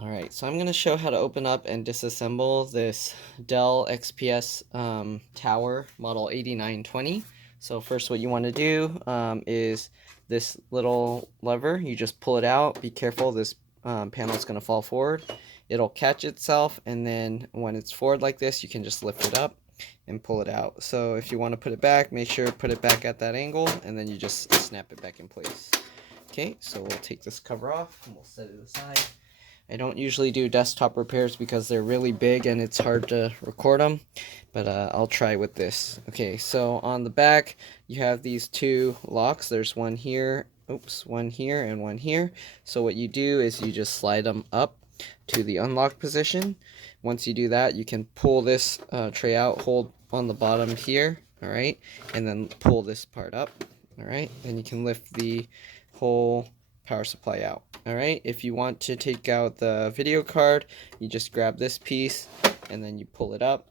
Alright, so I'm going to show how to open up and disassemble this Dell XPS tower model 8920. So first what you want to do is this little lever, you just pull it out. Be careful, this panel is going to fall forward. It'll catch itself, and then when it's forward like this, you can just lift it up and pull it out. So if you want to put it back, make sure to put it back at that angle, and then you just snap it back in place. Okay, so we'll take this cover off and we'll set it aside. I don't usually do desktop repairs because they're really big and it's hard to record them, but I'll try with this. Okay, so on the back you have these two locks. There's one here, one here and one here. So what you do is you just slide them up to the unlock position. Once you do that, you can pull this tray out, hold on the bottom here, all right, and then pull this part up, all right, and you can lift the whole power supply out. Alright, if you want to take out the video card, you just grab this piece and then you pull it up,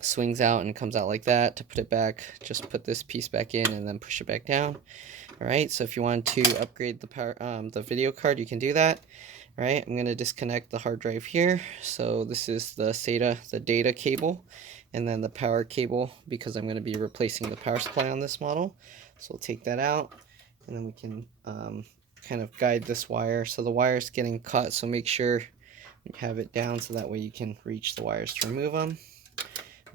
swings out and comes out like that. To put it back, just put this piece back in and then push it back down. Alright, so if you want to upgrade the power, the video card, you can do that. Alright, I'm going to disconnect the hard drive here. So this is the SATA, the data cable, and then the power cable, because I'm going to be replacing the power supply on this model. So we'll take that out, and then we can kind of guide this wire. So the wire is getting cut, so make sure you have it down so that way you can reach the wires to remove them.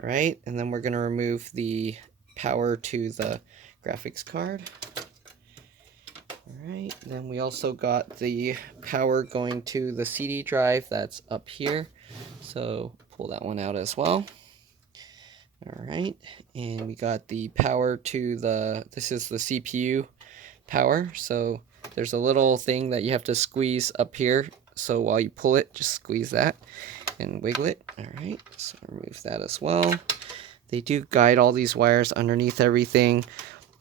Alright, and then we're going to remove the power to the graphics card. Alright, then we also got the power going to the CD drive that's up here, so pull that one out as well. Alright, and we got the power to this is the CPU power, so there's a little thing that you have to squeeze up here, so while you pull it, just squeeze that and wiggle it. Alright, so remove that as well. They do guide all these wires underneath everything,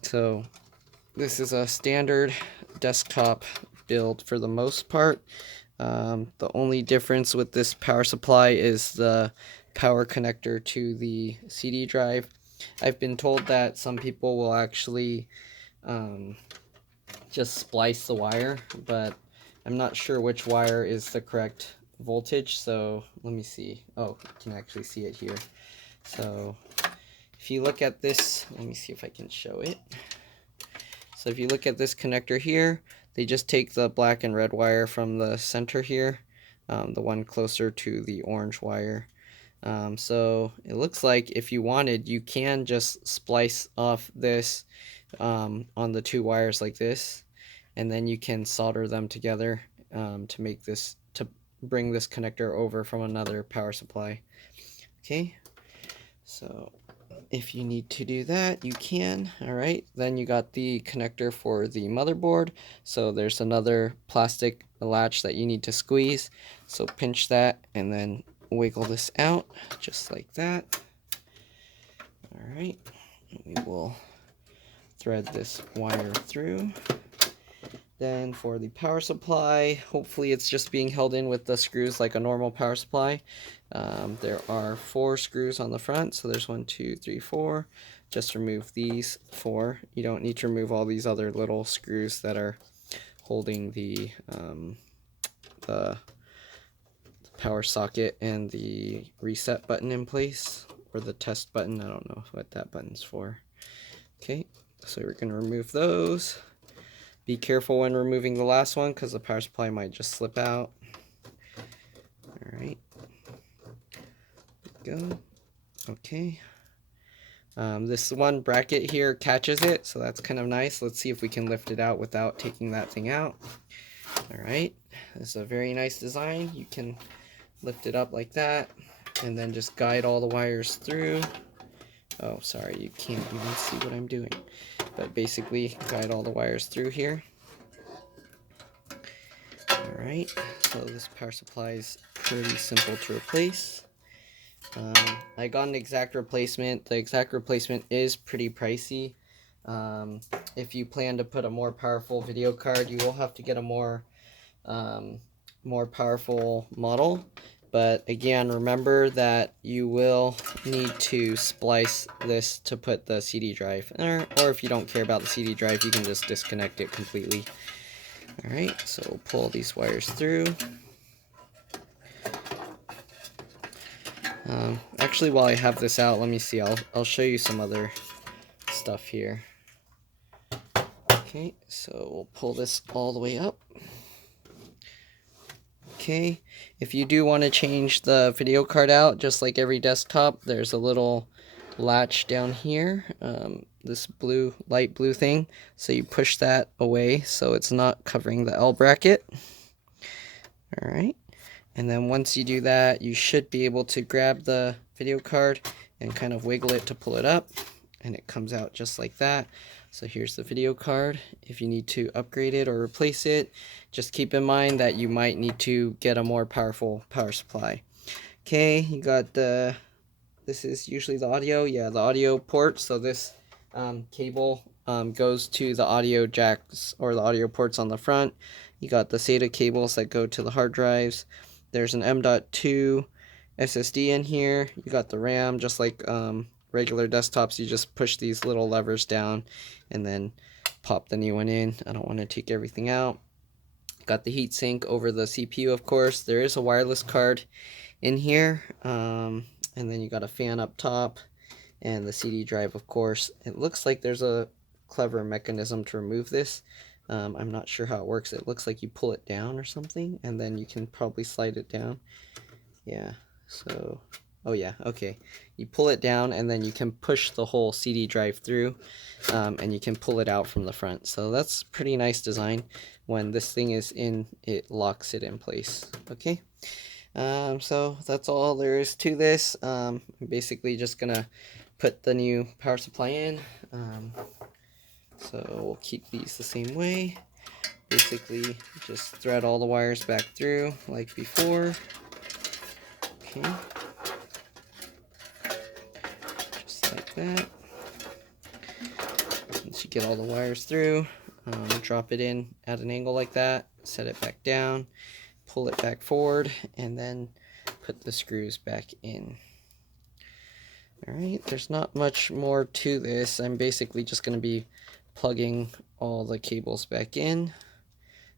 so this is a standard desktop build for the most part. The only difference with this power supply is the power connector to the CD drive. I've been told that some people will actually just splice the wire, but I'm not sure which wire is the correct voltage, so let me see. Oh, you can actually see it here. So if you look at this, let me see if I can show it. So if you look at this connector here, they just take the black and red wire from the center here, the one closer to the orange wire. So it looks like if you wanted, you can just splice off this on the two wires like this, and then you can solder them together to make this, to bring this connector over from another power supply. Okay, so if you need to do that, you can. Alright, then you got the connector for the motherboard, so there's another plastic latch that you need to squeeze, so pinch that and then wiggle this out just like that. Alright, we will thread this wire through. Then for the power supply, hopefully it's just being held in with the screws like a normal power supply. There are 4 screws on the front, so there's 1, 2, 3, 4. Just remove these 4. You don't need to remove all these other little screws that are holding the power socket and the reset button in place, or the test button. I don't know what that button's for. Okay, so we're going to remove those. Be careful when removing the last one because the power supply might just slip out. Alright, there we go. Okay, this one bracket here catches it, so that's kind of nice. Let's see if we can lift it out without taking that thing out. Alright, this is a very nice design. You can lift it up like that and then just guide all the wires through. Oh, sorry, you can't even see what I'm doing, but basically guide all the wires through here. Alright, so this power supply is pretty simple to replace. I got an exact replacement. The exact replacement is pretty pricey. If you plan to put a more powerful video card, you will have to get a more powerful model. But again, remember that you will need to splice this to put the CD drive, or if you don't care about the CD drive, you can just disconnect it completely. Alright, so we'll pull these wires through. Actually, while I have this out, let me see. I'll show you some other stuff here. Okay, so we'll pull this all the way up. Okay, if you do want to change the video card out, just like every desktop, there's a little latch down here, this light blue thing. So you push that away so it's not covering the L bracket. All right, and then once you do that, you should be able to grab the video card and kind of wiggle it to pull it up, and it comes out just like that. So here's the video card. If you need to upgrade it or replace it, just keep in mind that you might need to get a more powerful power supply. Okay, you got this is usually the audio, yeah, the audio port. So this cable goes to the audio jacks or the audio ports on the front. You got the SATA cables that go to the hard drives. There's an M.2 SSD in here. You got the RAM, just like regular desktops. You just push these little levers down and then pop the new one in. I don't want to take everything out. Got the heatsink over the CPU, of course. There is a wireless card in here, and then you got a fan up top and the CD drive, of course. It looks like there's a clever mechanism to remove this. I'm not sure how it works. It looks like you pull it down or something, and then you can probably slide it down. Yeah, so, oh yeah, okay. You pull it down, and then you can push the whole CD drive through, and you can pull it out from the front. So that's pretty nice design. When this thing is in, it locks it in place. Okay, so that's all there is to this. I'm basically just gonna put the new power supply in. So we'll keep these the same way. Basically, just thread all the wires back through like before. Okay, just like that. Once you get all the wires through, drop it in at an angle like that, set it back down, pull it back forward, and then put the screws back in. Alright, there's not much more to this. I'm basically just going to be plugging all the cables back in.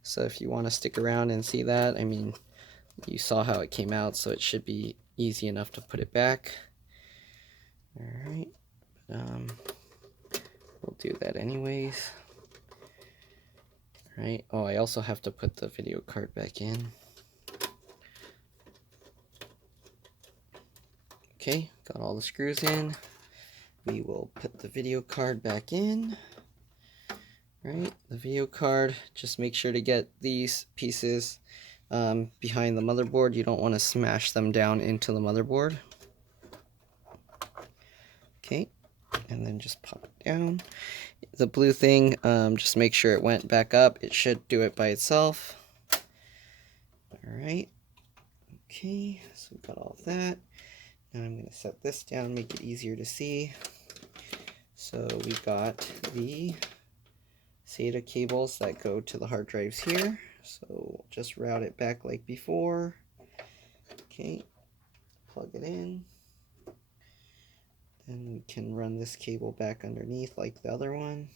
So if you want to stick around and see that, I mean, you saw how it came out, so it should be easy enough to put it back. Alright, we'll do that anyways. Alright, oh, I also have to put the video card back in. Okay, got all the screws in. We will put the video card back in. Right, the video card, just make sure to get these pieces behind the motherboard. You don't want to smash them down into the motherboard. Okay, and then just pop it down. The blue thing, just make sure it went back up. It should do it by itself. Alright, okay, so we got all of that. Now I'm going to set this down, make it easier to see. So we got the SATA cables that go to the hard drives here. So we'll just route it back like before. Okay, plug it in. Then we can run this cable back underneath like the other one.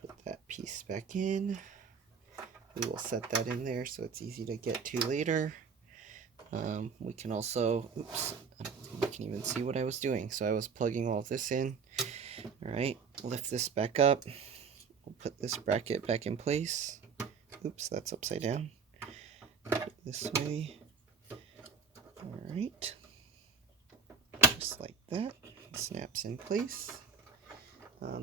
Put that piece back in. We will set that in there so it's easy to get to later. We can also, oops, you can even see what I was doing. So I was plugging all of this in. Alright, lift this back up. We'll put this bracket back in place. Oops, that's upside down. Put it this way. Alright. Just like that. It snaps in place.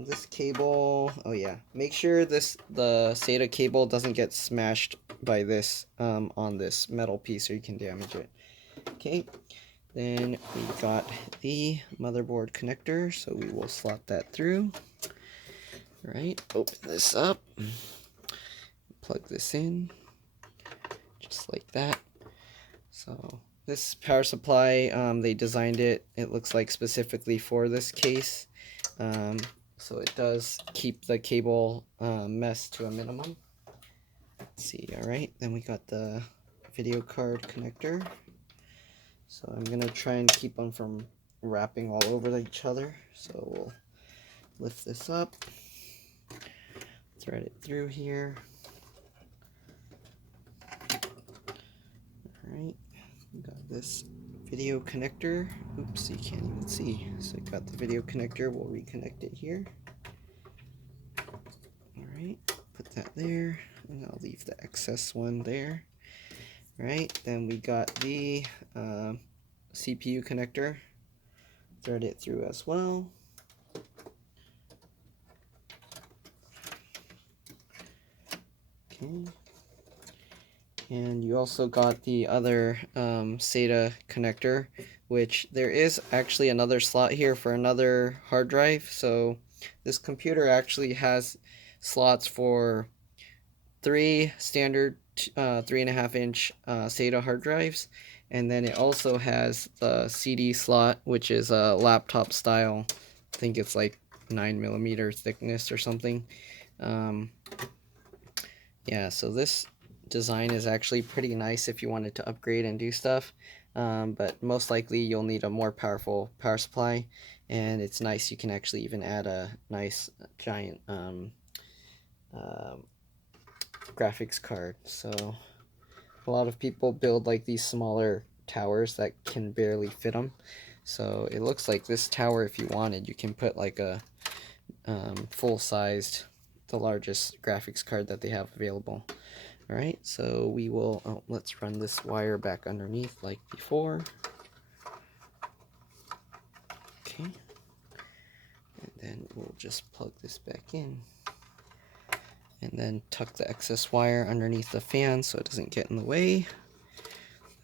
This cable, oh yeah, make sure the SATA cable doesn't get smashed by this on this metal piece or you can damage it. Okay, then we got the motherboard connector, so we will slot that through. Alright, open this up, plug this in, just like that. So this power supply, they designed it, it looks like specifically for this case. So it does keep the cable mess to a minimum. Let's see, alright, then we got the video card connector. So I'm going to try and keep them from wrapping all over each other. So we'll lift this up, thread it through here. Alright, we got this video connector. Oops, you can't even see. So I got the video connector. We'll reconnect it here. Alright, put that there, and I'll leave the excess one there. Alright, then we got the CPU connector. Thread it through as well. Okay. And you also got the other SATA connector, which there is actually another slot here for another hard drive. So this computer actually has slots for 3 standard 3.5 inch SATA hard drives, and then it also has the CD slot, which is a laptop style. I think it's like 9mm thickness or something. Yeah, so this design is actually pretty nice if you wanted to upgrade and do stuff, but most likely you'll need a more powerful power supply, and it's nice you can actually even add a nice giant graphics card. So a lot of people build like these smaller towers that can barely fit them, so it looks like this tower, if you wanted, you can put like a full-sized, the largest graphics card that they have available. Alright, so we will, let's run this wire back underneath like before. Okay, and then we'll just plug this back in, and then tuck the excess wire underneath the fan so it doesn't get in the way.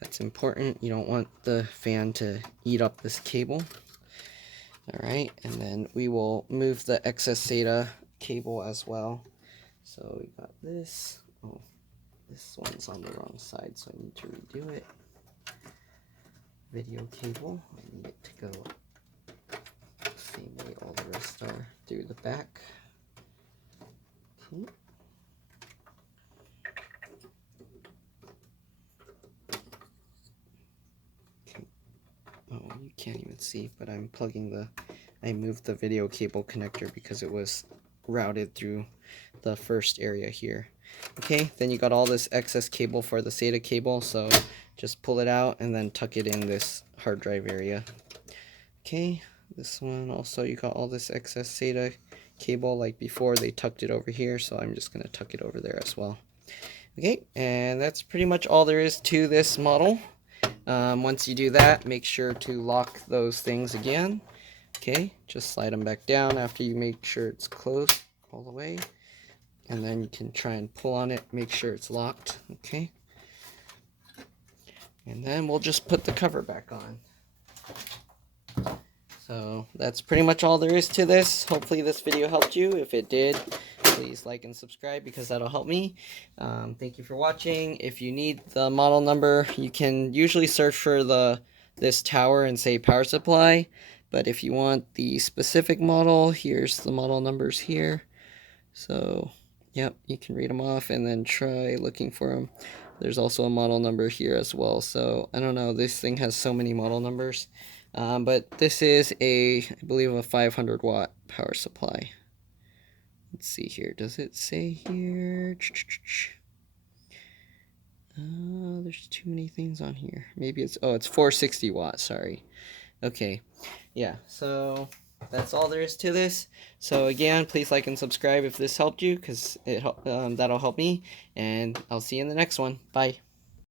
That's important. You don't want the fan to eat up this cable. Alright, and then we will move the excess SATA cable as well. So we got this. Oh, this one's on the wrong side, so I need to redo it. Video cable. I need it to go the same way all the rest are, through the back. Okay. Oh, you can't even see, but I'm plugging I moved the video cable connector because it was routed through the first area here. Okay, then you got all this excess cable for the SATA cable, so just pull it out and then tuck it in this hard drive area. Okay, this one also, you got all this excess SATA cable like before. They tucked it over here, so I'm just going to tuck it over there as well. Okay, and that's pretty much all there is to this model. Once you do that, make sure to lock those things again. Okay, just slide them back down after you make sure it's closed all the way, and then you can try and pull on it, make sure it's locked. Okay, and then we'll just put the cover back on. So that's pretty much all there is to this. Hopefully this video helped you. If it did, please like and subscribe because that'll help me. Thank you for watching. If you need the model number, you can usually search for this tower and say power supply. But if you want the specific model, here's the model numbers here. So, yep, you can read them off and then try looking for them. There's also a model number here as well. So, I don't know, this thing has so many model numbers. But this is I believe a 500 watt power supply. Let's see here. Does it say here? There's too many things on here. Maybe it's 460 watts. Sorry. Okay. Yeah. So that's all there is to this. So again, please like and subscribe if this helped you, because that'll help me. And I'll see you in the next one. Bye.